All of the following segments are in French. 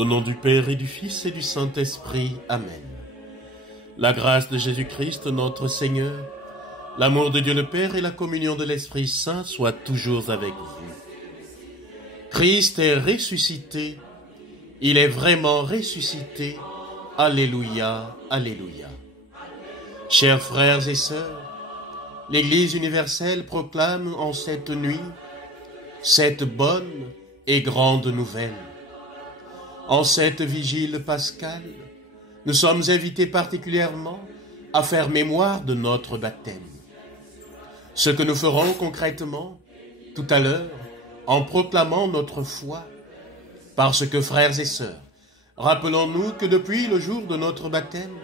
Au nom du Père et du Fils et du Saint-Esprit. Amen. La grâce de Jésus-Christ, notre Seigneur, l'amour de Dieu le Père et la communion de l'Esprit Saint soient toujours avec vous. Christ est ressuscité. Il est vraiment ressuscité. Alléluia, alléluia. Chers frères et sœurs, l'Église universelle proclame en cette nuit cette bonne et grande nouvelle. En cette vigile pascale, nous sommes invités particulièrement à faire mémoire de notre baptême. Ce que nous ferons concrètement tout à l'heure en proclamant notre foi, parce que, frères et sœurs, rappelons-nous que depuis le jour de notre baptême,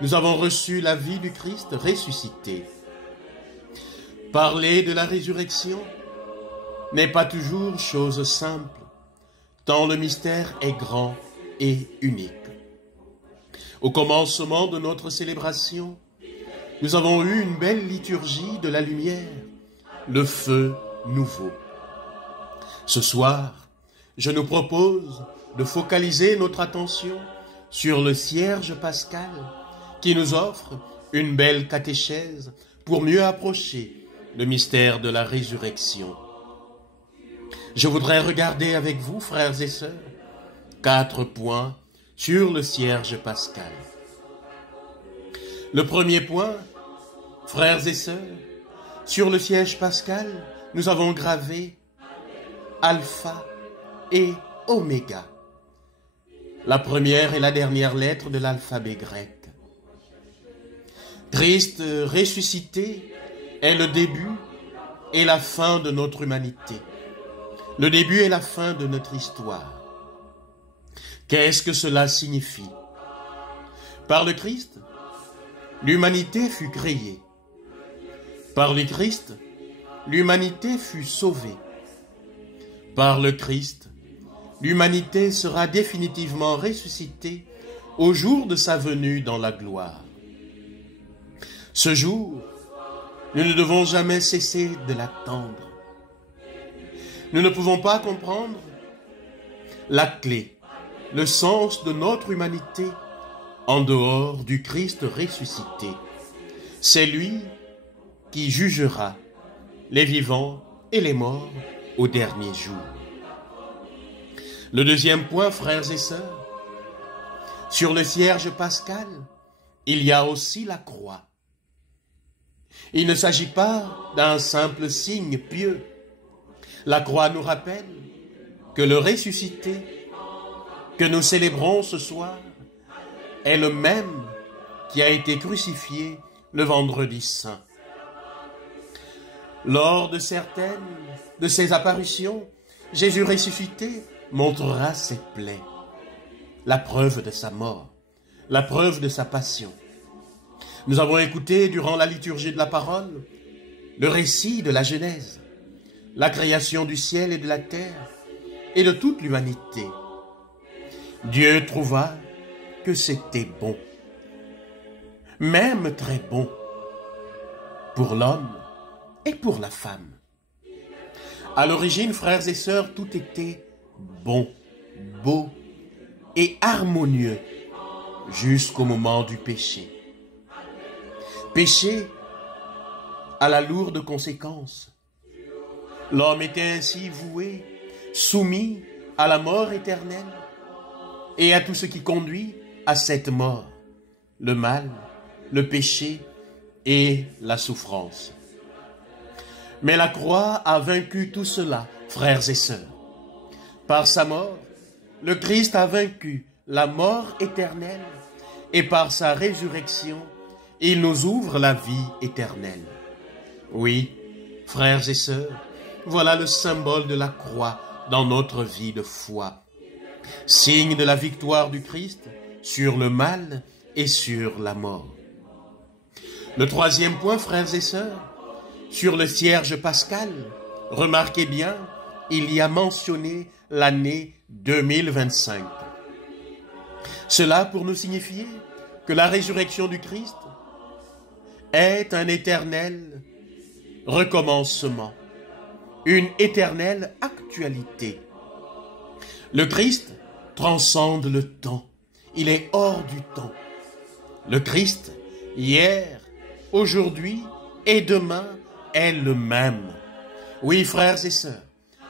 nous avons reçu la vie du Christ ressuscité. Parler de la résurrection n'est pas toujours chose simple, tant le mystère est grand et unique. Au commencement de notre célébration, nous avons eu une belle liturgie de la lumière, le feu nouveau. Ce soir, je nous propose de focaliser notre attention sur le cierge pascal qui nous offre une belle catéchèse pour mieux approcher le mystère de la résurrection. Je voudrais regarder avec vous, frères et sœurs, 4 points sur le cierge pascal. Le premier point, frères et sœurs, sur le cierge pascal, nous avons gravé Alpha et Oméga, la première et la dernière lettre de l'alphabet grec. Christ ressuscité est le début et la fin de notre humanité. Le début et la fin de notre histoire. Qu'est-ce que cela signifie? Par le Christ, l'humanité fut créée. Par le Christ, l'humanité fut sauvée. Par le Christ, l'humanité sera définitivement ressuscitée au jour de sa venue dans la gloire. Ce jour, nous ne devons jamais cesser de l'attendre. Nous ne pouvons pas comprendre la clé, le sens de notre humanité en dehors du Christ ressuscité. C'est lui qui jugera les vivants et les morts au dernier jour. Le deuxième point, frères et sœurs, sur le cierge pascal, il y a aussi la croix. Il ne s'agit pas d'un simple signe pieux. La croix nous rappelle que le ressuscité que nous célébrons ce soir est le même qui a été crucifié le vendredi saint. Lors de certaines de ses apparitions, Jésus ressuscité montrera ses plaies, la preuve de sa mort, la preuve de sa passion. Nous avons écouté durant la liturgie de la parole le récit de la Genèse, la création du ciel et de la terre et de toute l'humanité. Dieu trouva que c'était bon, même très bon, pour l'homme et pour la femme. À l'origine, frères et sœurs, tout était bon, beau et harmonieux jusqu'au moment du péché. Péché à la lourde conséquence. L'homme était ainsi voué, soumis à la mort éternelle et à tout ce qui conduit à cette mort, le mal, le péché et la souffrance. Mais la croix a vaincu tout cela, frères et sœurs. Par sa mort, le Christ a vaincu la mort éternelle et par sa résurrection, il nous ouvre la vie éternelle. Oui, frères et sœurs, voilà le symbole de la croix dans notre vie de foi. Signe de la victoire du Christ sur le mal et sur la mort. Le troisième point, frères et sœurs, sur le cierge pascal, remarquez bien, il y a mentionné l'année 2025. Cela pour nous signifier que la résurrection du Christ est un éternel recommencement, une éternelle actualité. Le Christ transcende le temps. Il est hors du temps. Le Christ, hier, aujourd'hui et demain, est le même. Oui, frères et sœurs,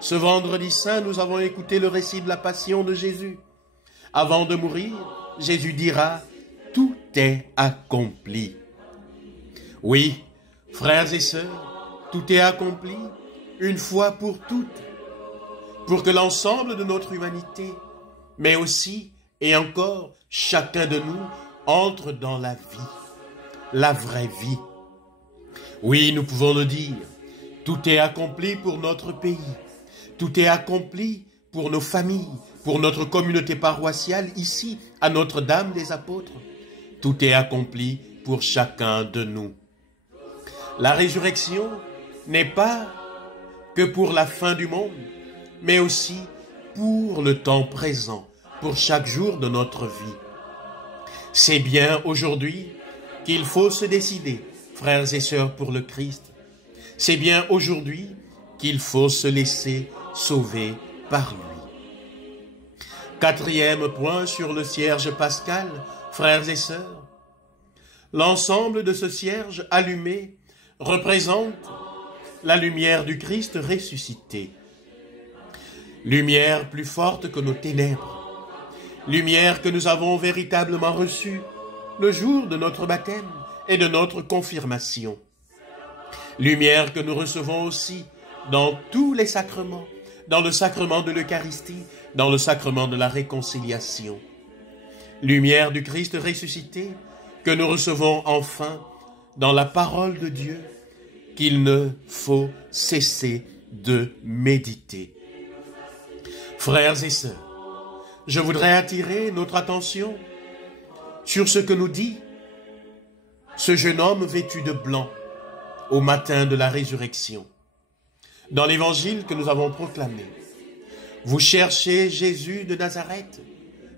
ce vendredi saint, nous avons écouté le récit de la passion de Jésus. Avant de mourir, Jésus dira « Tout est accompli ». Oui, frères et sœurs, tout est accompli une fois pour toutes, pour que l'ensemble de notre humanité, mais aussi et encore chacun de nous, entre dans la vie, la vraie vie. Oui, nous pouvons le dire, tout est accompli pour notre pays, tout est accompli pour nos familles, pour notre communauté paroissiale ici, à Notre-Dame des Apôtres. Tout est accompli pour chacun de nous. La résurrection n'est pas que pour la fin du monde, mais aussi pour le temps présent, pour chaque jour de notre vie. C'est bien aujourd'hui qu'il faut se décider, frères et sœurs, pour le Christ. C'est bien aujourd'hui qu'il faut se laisser sauver par lui. Quatrième point sur le cierge pascal, frères et sœurs. L'ensemble de ce cierge allumé représente la lumière du Christ ressuscité. Lumière plus forte que nos ténèbres. Lumière que nous avons véritablement reçue le jour de notre baptême et de notre confirmation. Lumière que nous recevons aussi dans tous les sacrements, dans le sacrement de l'Eucharistie, dans le sacrement de la réconciliation. Lumière du Christ ressuscité que nous recevons enfin dans la parole de Dieu qu'il ne faut cesser de méditer. Frères et sœurs, je voudrais attirer notre attention sur ce que nous dit ce jeune homme vêtu de blanc au matin de la résurrection. Dans l'évangile que nous avons proclamé, vous cherchez Jésus de Nazareth,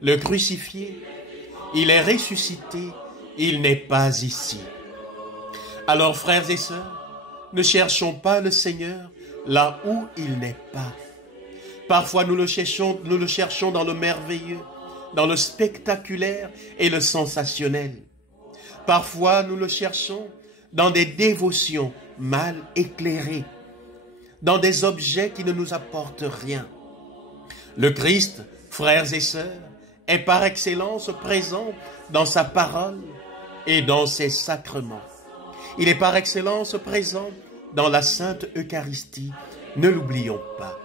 le crucifié, il est ressuscité, il n'est pas ici. Alors, frères et sœurs, ne cherchons pas le Seigneur là où il n'est pas. Parfois, nous le cherchons dans le merveilleux, dans le spectaculaire et le sensationnel. Parfois, nous le cherchons dans des dévotions mal éclairées, dans des objets qui ne nous apportent rien. Le Christ, frères et sœurs, est par excellence présent dans sa parole et dans ses sacrements. Il est par excellence présent dans la Sainte Eucharistie, ne l'oublions pas.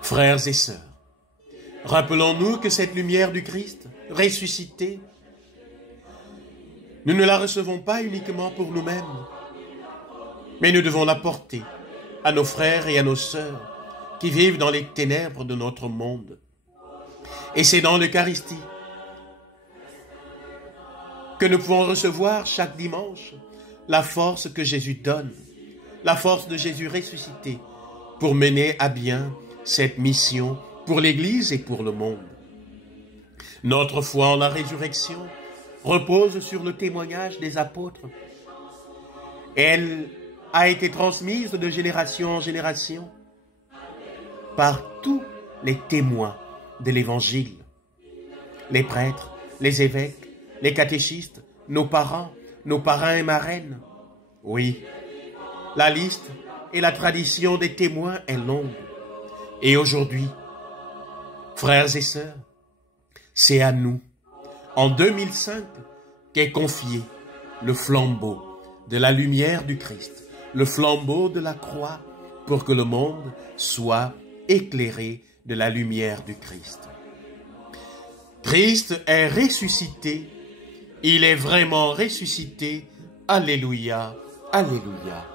Frères et sœurs, rappelons-nous que cette lumière du Christ ressuscité, nous ne la recevons pas uniquement pour nous-mêmes, mais nous devons la porter à nos frères et à nos sœurs qui vivent dans les ténèbres de notre monde. Et c'est dans l'Eucharistie que nous pouvons recevoir chaque dimanche la force que Jésus donne, la force de Jésus ressuscité pour mener à bien cette mission pour l'Église et pour le monde. Notre foi en la résurrection repose sur le témoignage des apôtres. Elle a été transmise de génération en génération par tous les témoins de l'Évangile. Les prêtres, les évêques, les catéchistes, nos parents, nos parrains et marraines. Oui, la liste et la tradition des témoins est longue. Et aujourd'hui, frères et sœurs, c'est à nous, en 2005, qu'est confié le flambeau de la lumière du Christ, le flambeau de la croix, pour que le monde soit éclairé de la lumière du Christ. Christ est ressuscité, il est vraiment ressuscité. Alléluia, alléluia.